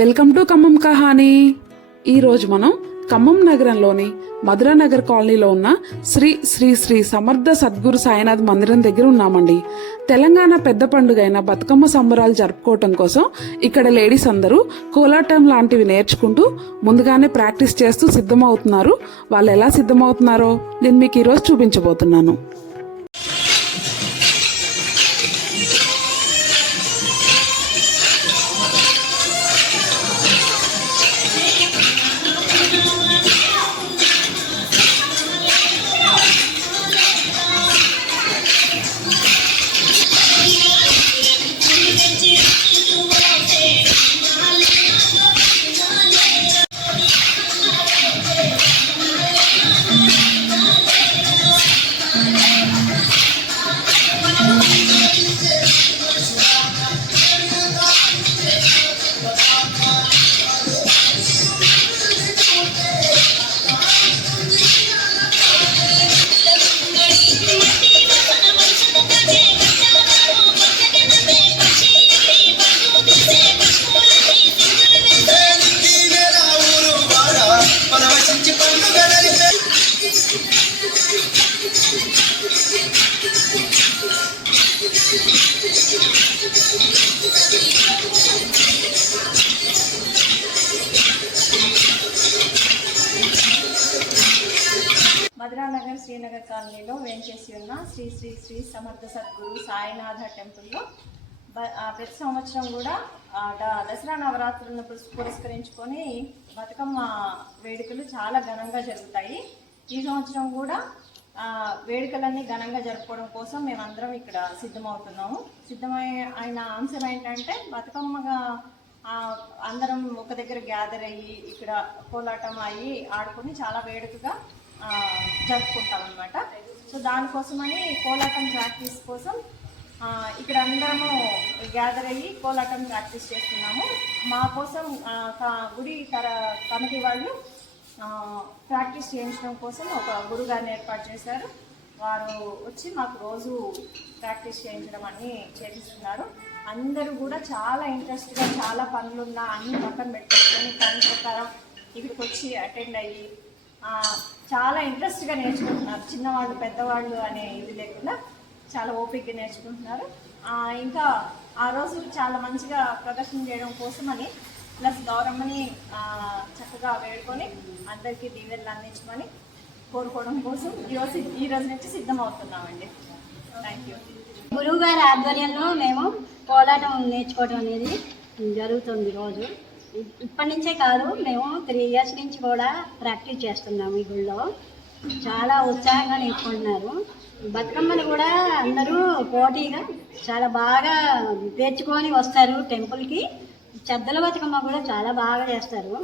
Welcome to Khammam Kahani. ఈరోజు మనం ఖమ్మం నగరంలోని మధురానగర్ కాలనీలో ఉన్న శ్రీ శ్రీ శ్రీ సమర్థ సద్గురు సాయినాథ్ మందిరం దగ్గర ఉన్నామండి. తెలంగాణ పెద్ద పండుగ అయిన బతుకమ్మ సంబరాలు జరుపుకోవటం కోసం ఇక్కడ లేడీస్ అందరూ కోలాటం లాంటివి నేర్చుకుంటూ ముందుగానే ప్రాక్టీస్ చేస్తూ సిద్ధమవుతున్నారు. వాళ్ళు ఎలా సిద్ధమవుతున్నారో నేను మీకు ఈరోజు చూపించబోతున్నాను. మధురానగర్ శ్రీనగర్ కాలనీలో వేంచేసి ఉన్న శ్రీ శ్రీ శ్రీ సమర్థ సద్గురు సాయినాథ టెంపుల్లో ప్రతి సంవత్సరం కూడా దసరా నవరాత్రులను పురస్కరించుకొని బతుకమ్మ వేడుకలు చాలా ఘనంగా జరుగుతాయి. ఈ సంవత్సరం కూడా వేడుకలన్నీ ఘనంగా జరుపుకోవడం కోసం మేమందరం ఇక్కడ సిద్ధమవుతున్నాము. అయిన అంశం ఏంటంటే బతుకమ్మగా అందరం ఒక దగ్గర గ్యాదర్ అయ్యి ఇక్కడ కోలాటం అయ్యి ఆడుకొని చాలా వేడుకగా జరుపుకుంటాం అన్నమాట. సో దానికోసమని కోలాటం ప్రాక్టీస్ కోసం ఇక్కడ అందరము గ్యాదర్ అయ్యి కోలాటం ప్రాక్టీస్ చేస్తున్నాము. మా కోసం గుడి కమిటీ వాళ్ళు ప్రాక్టీస్ చేయించడం కోసం ఒక గురుగారిని ఏర్పాటు చేశారు. వారు వచ్చి మాకు రోజు ప్రాక్టీస్ చేయించడం అన్నీ చేపిస్తున్నారు. అందరూ కూడా చాలా ఇంట్రెస్ట్గా, చాలా పనులున్నా అన్ని పక్కన పెట్టేసుకొని పని ప్రకారం ఇక్కడికి వచ్చి అటెండ్ అయ్యి చాలా ఇంట్రెస్ట్గా నేర్చుకుంటున్నారు. చిన్నవాళ్ళు పెద్దవాళ్ళు అనే ఇది లేకుండా చాలా ఓపికగా నేర్చుకుంటున్నారు. ఇంకా ఆ రోజు చాలా మంచిగా ప్రదర్శన చేయడం కోసమని ప్లస్ గౌరమ్మని చక్కగా వేడుకొని అందరికీ దీవెనలు అందించమని కోరుకోవడం కోసం ఈ రోజు నుంచి సిద్ధమవుతున్నామండి. Thank you. గురువు గారి ఆధ్వర్యంలో మేము కోలాటం నేర్చుకోవడం అనేది జరుగుతుంది. రోజు ఇప్పటి నుంచే కాదు, మేము 3 years నుంచి కూడా ప్రాక్టీస్ చేస్తున్నాము. ఈ గుళ్ళో చాలా ఉత్సాహంగా నేర్చుకుంటున్నారు. బతుకమ్మను కూడా అందరూ పోటీగా చాలా బాగా పేర్చుకొని వస్తారు టెంపుల్కి. చెద్దల బతుకమ్మ కూడా చాలా బాగా చేస్తారు.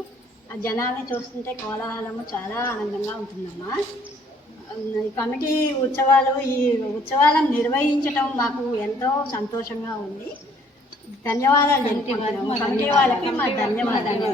ఆ జనాల్ని చూస్తుంటే కోలాహలము చాలా ఆనందంగా ఉంటుందమ్మా. కమిటీ ఈ ఉత్సవాలను నిర్వహించడం మాకు ఎంతో సంతోషంగా ఉంది. ధన్యవాదాలు. కమిటీ వాళ్ళకి మా ధన్యవాదాలు.